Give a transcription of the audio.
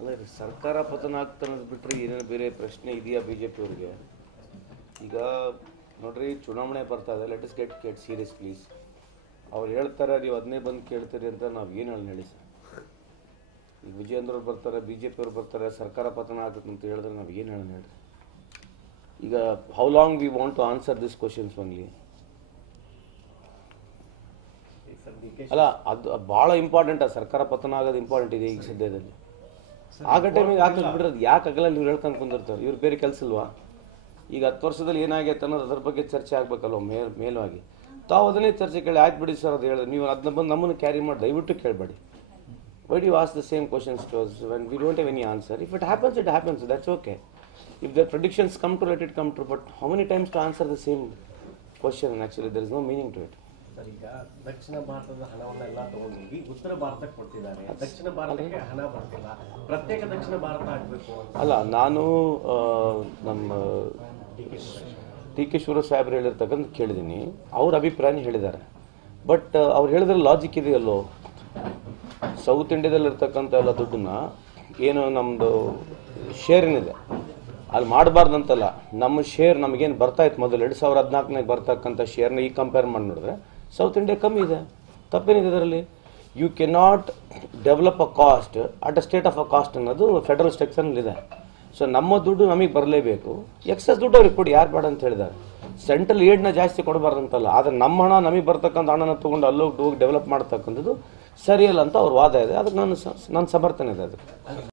ಅಲ್ಲ ಸರ್ಕಾರ ಪತನ ಆಗ್ತಾನೆ ಬಿಟ್ಟರೆ ಏನೇನು ಬೇರೆ ಪ್ರಶ್ನೆ ಇದೆಯಾ ಬಿಜೆಪಿ ಅವರಿಗೆ? ಈಗ ನೋಡ್ರಿ, ಚುನಾವಣೆ ಬರ್ತಾ ಇದೆ, let us get serious please. ಅವ್ರು ಹೇಳ್ತಾರೆ ನೀವು ಅದನ್ನೇ ಬಂದು ಕೇಳ್ತೀರಿ ಅಂತ ನಾವು ಏನು ಹೇಳಿ ಸರ್? ಈಗ ವಿಜಯೇಂದ್ರ ಅವ್ರು ಬರ್ತಾರೆ, ಬಿಜೆಪಿ ಅವ್ರು ಬರ್ತಾರೆ, ಸರ್ಕಾರ ಪತನ ಆಗುತ್ತೆ ಅಂತ ಹೇಳಿದ್ರೆ ನಾವು ಏನು ಹೇಳ್ರಿ? ಈಗ how long we want to answer this questions only? ಅಲ್ಲ, ಅದು ಭಾಳ ಇಂಪಾರ್ಟೆಂಟ್. ಸರ್ಕಾರ ಪತನ ಆಗೋದು ಇಂಪಾರ್ಟೆಂಟ್ ಇದೆ ಈಗ ಸದ್ಯದಲ್ಲಿ. ಆಗ ಟೈಮಿಗೆ ಹಾಕಿ ಬಿಡ್ರದು ಯಾಕೆ ಆಗಲ್ಲ? ನೀವು ಹೇಳ್ಕೊಂಡು ಕುಂದಿರ್ತಾರೆ, ಇವ್ರು ಬೇರೆ ಕೆಲಸ ಇಲ್ವಾ? ಈಗ 10 ವರ್ಷದಲ್ಲಿ ಏನಾಗೈತೆ ಅನ್ನೋದು ಅದ್ರ ಬಗ್ಗೆ ಚರ್ಚೆ ಆಗಬೇಕಲ್ವ ಮೇಲವಾಗಿ. ತಾವು ಅದನ್ನೇ ಚರ್ಚೆ ಕೇಳಿ ಆಯ್ತು ಬಿಡಿ ಸರ್ ಅದು ಹೇಳಿದ್ರೆ ನೀವು ಅದನ್ನ ಬಂದು ನಮ್ಮನ್ನು ಕ್ಯಾರಿ ಮಾಡಿ ದಯವಿಟ್ಟು ಕೇಳಬೇಡಿ. Why do you ask the same questions to us when we don't have any answer? If it happens, it happens, that's okay. If the predictions come to let it come to, but how many times to answer the same question? Actually there is no meaning to it. ಈಗ ದಕ್ಷಿಣ ಭಾರತದ ಹಣವನ್ನೆಲ್ಲ ತಗೊಂಡೋಗಿ ಉತ್ತರ ಭಾರತಕ್ಕೆ ಕೊಡ್ತಿದ್ದಾರೆ, ದಕ್ಷಿಣ ಭಾರತಕ್ಕೆ ಹಣ ಬರ್ತಿಲ್ಲ, ಪ್ರತ್ಯೇಕ ದಕ್ಷಿಣ ಭಾರತ ಆಗಬೇಕು ಅಲ್ಲ. ನಾನು ನಮ್ಮ ಟಿ ಕೆ ಶಿವರಾಜ್ ಸಾಹೇಬ್ರು ಹೇಳಿರ್ತಕ್ಕಂಥ ಕೇಳಿದ್ದೀನಿ, ಅವ್ರ ಅಭಿಪ್ರಾಯನ ಹೇಳಿದ್ದಾರೆ. ಬಟ್ ಅವ್ರು ಹೇಳಿದ್ರೆ ಲಾಜಿಕ್ ಇದೆಯಲ್ಲೋ, ಸೌತ್ ಇಂಡಿಯಾದಲ್ಲಿರ್ತಕ್ಕಂಥ ಎಲ್ಲ ದುಡ್ಡನ್ನ ಏನು ನಮ್ಮದು ಶೇರ್ ಏನಿದೆ ಅಲ್ಲಿ ಮಾಡಬಾರ್ದಂತಲ್ಲ. ನಮ್ಮ ಶೇರ್ ನಮಗೇನು ಬರ್ತಾಯಿತ್ತು ಮೊದಲು 2014 ಬರ್ತಕ್ಕಂಥ ಶೇರ್ನ ಈಗ ಕಂಪೇರ್ ಮಾಡಿ ನೋಡಿದ್ರೆ ಸೌತ್ ಇಂಡಿಯಾ ಕಮ್ಮಿ ಇದೆ. ತಪ್ಪೇನಿದೆ ಇದರಲ್ಲಿ? You cannot develop a caste at a state of a caste ಅನ್ನೋದು ಫೆಡರಲ್ ಸ್ಟ್ರಕ್ಚರ್ನಲ್ಲಿದೆ. ಸೊ ನಮ್ಮ ದುಡ್ಡು ನಮಗೆ ಬರಲೇಬೇಕು. ಎಕ್ಸಸ್ ದುಡ್ಡು ಅವ್ರಿಗೆ ಕೊಡಿ, ಯಾರು ಬೇಡ ಅಂತ ಹೇಳಿದ್ದಾರೆ. ಸೆಂಟ್ರಲ್ ಏಡ್ನ ಜಾಸ್ತಿ ಕೊಡಬಾರ್ದಂತಲ್ಲ, ಆದರೆ ನಮ್ಮ ಹಣ ನಮಗೆ ಬರ್ತಕ್ಕಂಥ ಹಣನ ತೊಗೊಂಡು ಅಲ್ಲೋಗಿ ಡೆವಲಪ್ ಮಾಡ್ತಕ್ಕಂಥದ್ದು ಸರಿಯಲ್ಲ ಅಂತ ಅವ್ರ ವಾದ ಇದೆ. ಅದಕ್ಕೆ ನನ್ನ ಸಮರ್ಥನೆ ಇದೆ. ಅದಕ್ಕೆ